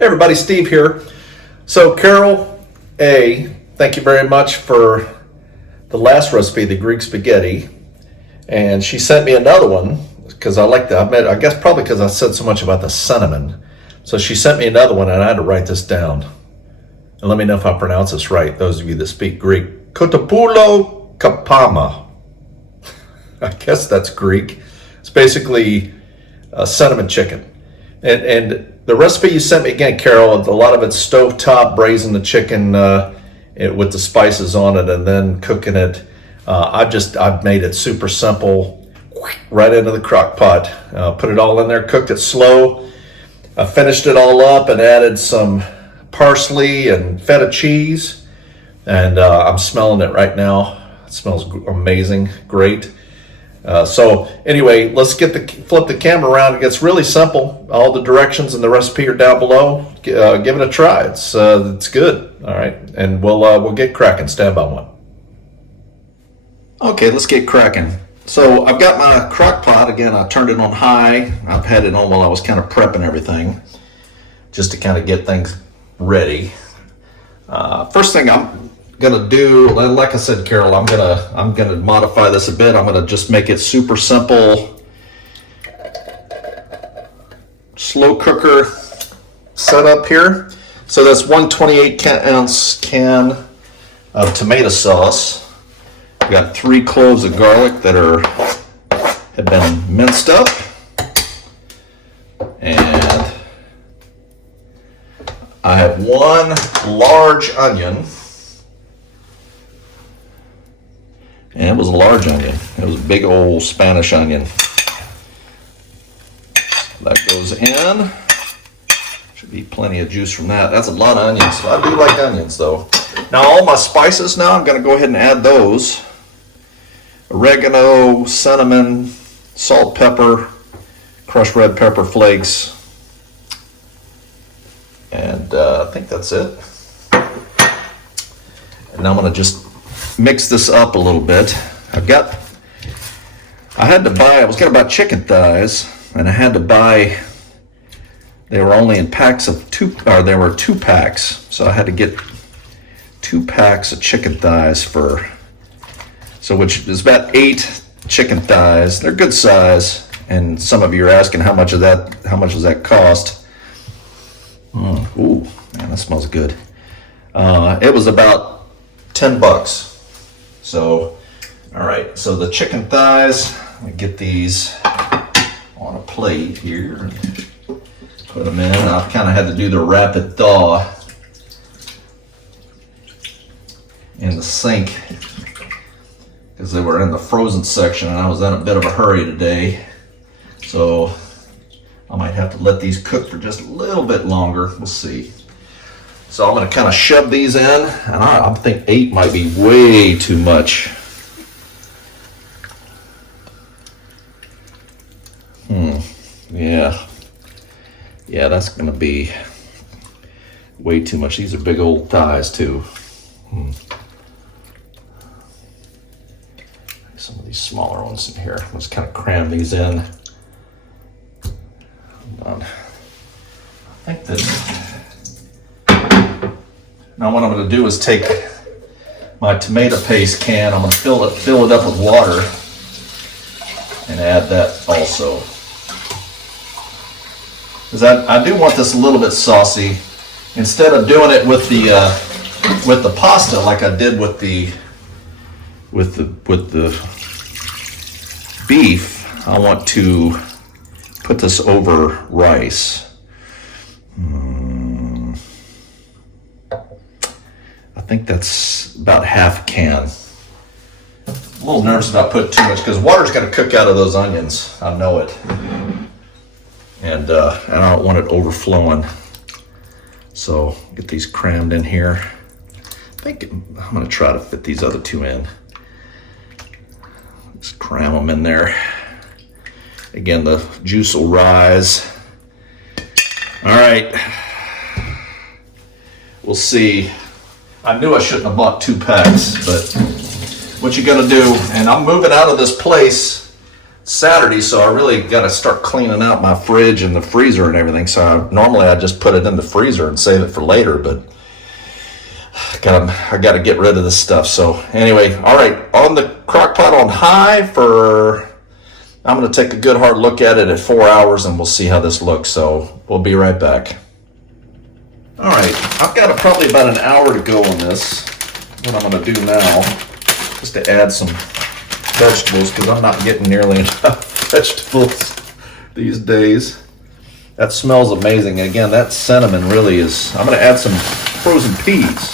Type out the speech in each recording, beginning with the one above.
Hey everybody, Steve here. So Carol A, thank you very much for the last recipe, the Greek spaghetti. And she sent me another one because I like that. I guess probably because I said so much about the cinnamon. So she sent me another one and I had to write this down. And let me know if I pronounce this right, those of you that speak Greek. Kotopoulo Kapama. I guess that's Greek. It's basically a cinnamon chicken. And the recipe you sent me again, Carol, a lot of it's stovetop, braising the chicken with the spices on it and then cooking it. I've made it super simple, right into the crock pot. Put it all in there, cooked it slow. I finished it all up and added some parsley and feta cheese. And I'm smelling it right now. It smells amazing, great. So anyway, let's flip the camera around. It gets really simple. All the directions and the recipe are down below. Give it a try. It's good. All right, and we'll get cracking. Stand by one. Okay, let's get cracking. So I've got my crock pot again. I turned it on high. I've had it on while I was kind of prepping everything, just to kind of get things ready. First thing I'm gonna do, like I said, Carol, I'm gonna modify this a bit. I'm gonna just make it super simple. Slow cooker setup here. So that's 128-ounce can of tomato sauce. I've got 3 cloves of garlic that have been minced up, and I have 1 large onion. And it was a large onion. It was a big old Spanish onion. That goes in. Should be plenty of juice from that. That's a lot of onions. So I do like onions though. Now all my spices now, I'm going to go ahead and add those. Oregano, cinnamon, salt, pepper, crushed red pepper flakes. And I think that's it. And now I'm going to just mix this up a little bit. I was gonna buy chicken thighs, and I had to buy, they were only in packs of 2, or there were 2 packs, so I had to get 2 packs of chicken thighs which is about 8 chicken thighs. They're good size, and some of you are asking how much does that cost? Ooh, man, that smells good. It was about $10. So, all right, so the chicken thighs, let me get these on a plate here and put them in. I've kind of had to do the rapid thaw in the sink because they were in the frozen section and I was in a bit of a hurry today. So I might have to let these cook for just a little bit longer. We'll see. So I'm going to kind of shove these in, and I think 8 might be way too much. Yeah, that's going to be way too much. These are big old thighs too. Some of these smaller ones in here. Let's kind of cram these in. Hold on. I think that. Now what I'm going to do is take my tomato paste can, I'm going to fill it up with water and add that also. Because I do want this a little bit saucy. Instead of doing it with the pasta like I did with the beef, I want to put this over rice. I think that's about half a can. I'm a little nervous about putting too much because water's going to cook out of those onions. I know it. And I don't want it overflowing. So get these crammed in here. I think I'm going to try to fit these other 2 in. Just cram them in there. Again, the juice will rise. All right. We'll see. I knew I shouldn't have bought 2 packs, but what you're gonna do, and I'm moving out of this place Saturday, so I really got to start cleaning out my fridge and the freezer and everything. So normally I just put it in the freezer and save it for later, but I got to get rid of this stuff. So anyway, all right, on the crock pot on high I'm going to take a good hard look at it at 4 hours, and we'll see how this looks. So we'll be right back. All right, I've got probably about an hour to go on this. What I'm going to do now, just to add some vegetables, because I'm not getting nearly enough vegetables these days. That smells amazing. Again, that cinnamon really is. I'm going to add some frozen peas.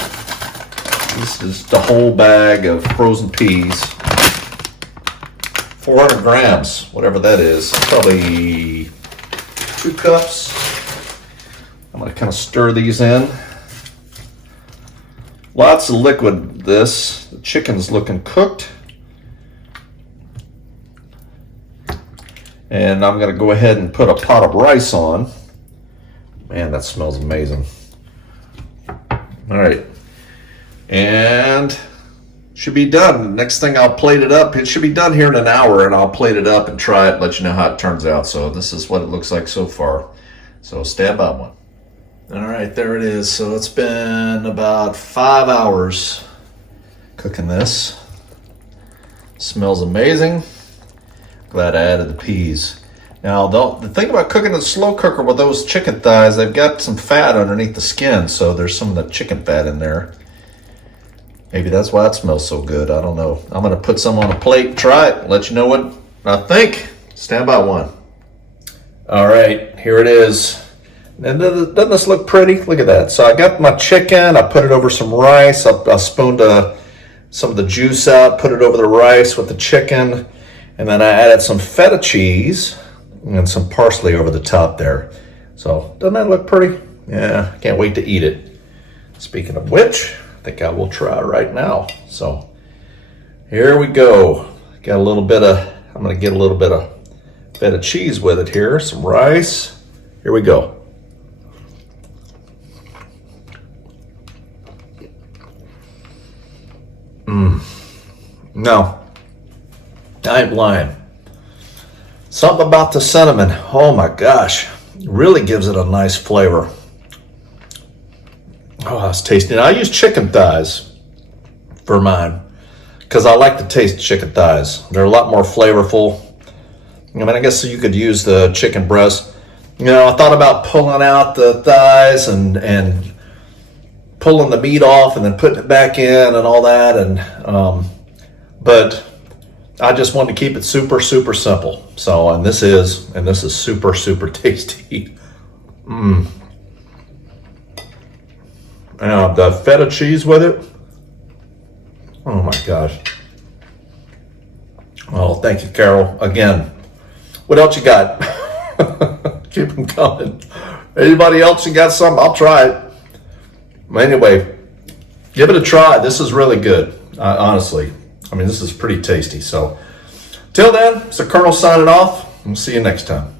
This is the whole bag of frozen peas. 400 grams, whatever that is. Probably 2 cups. I'm going to kind of stir these in. Lots of liquid this. The chicken's looking cooked. And I'm going to go ahead and put a pot of rice on. Man, that smells amazing. All right. And should be done. Next thing I'll plate it up. It should be done here in an hour, and I'll plate it up and try it, let you know how it turns out. So this is what it looks like so far. So stand by one. All right, there it is. So it's been about 5 hours cooking this. Smells amazing. Glad I added the peas. Now, the thing about cooking in a slow cooker with those chicken thighs, they've got some fat underneath the skin, so there's some of the chicken fat in there. Maybe that's why it smells so good. I don't know. I'm going to put some on a plate, try it, let you know what I think. Stand by one. All right, here it is. And doesn't this look pretty? Look at that. So I got my chicken. I put it over some rice. I spooned some of the juice out, put it over the rice with the chicken. And then I added some feta cheese and some parsley over the top there. So doesn't that look pretty? Yeah, I can't wait to eat it. Speaking of which, I think I will try right now. So here we go. Got a little bit of, I'm going to get a little bit of feta cheese with it here. Some rice. Here we go. No, I ain't lying. Something about the cinnamon, oh my gosh, really gives it a nice flavor. Oh, that's tasty. Now, I use chicken thighs for mine because I like to taste chicken thighs. They're a lot more flavorful. I mean, I guess you could use the chicken breast. You know, I thought about pulling out the thighs and pulling the meat off and then putting it back in and all that, and but I just wanted to keep it super simple. So, and this is super tasty. And the feta cheese with it. Oh my gosh. Oh, thank you, Carol. Again, what else you got? Keep them coming. Anybody else you got something? I'll try it. Anyway, give it a try. This is really good, honestly. I mean, this is pretty tasty. So, till then, it's the Colonel signing off. We'll see you next time.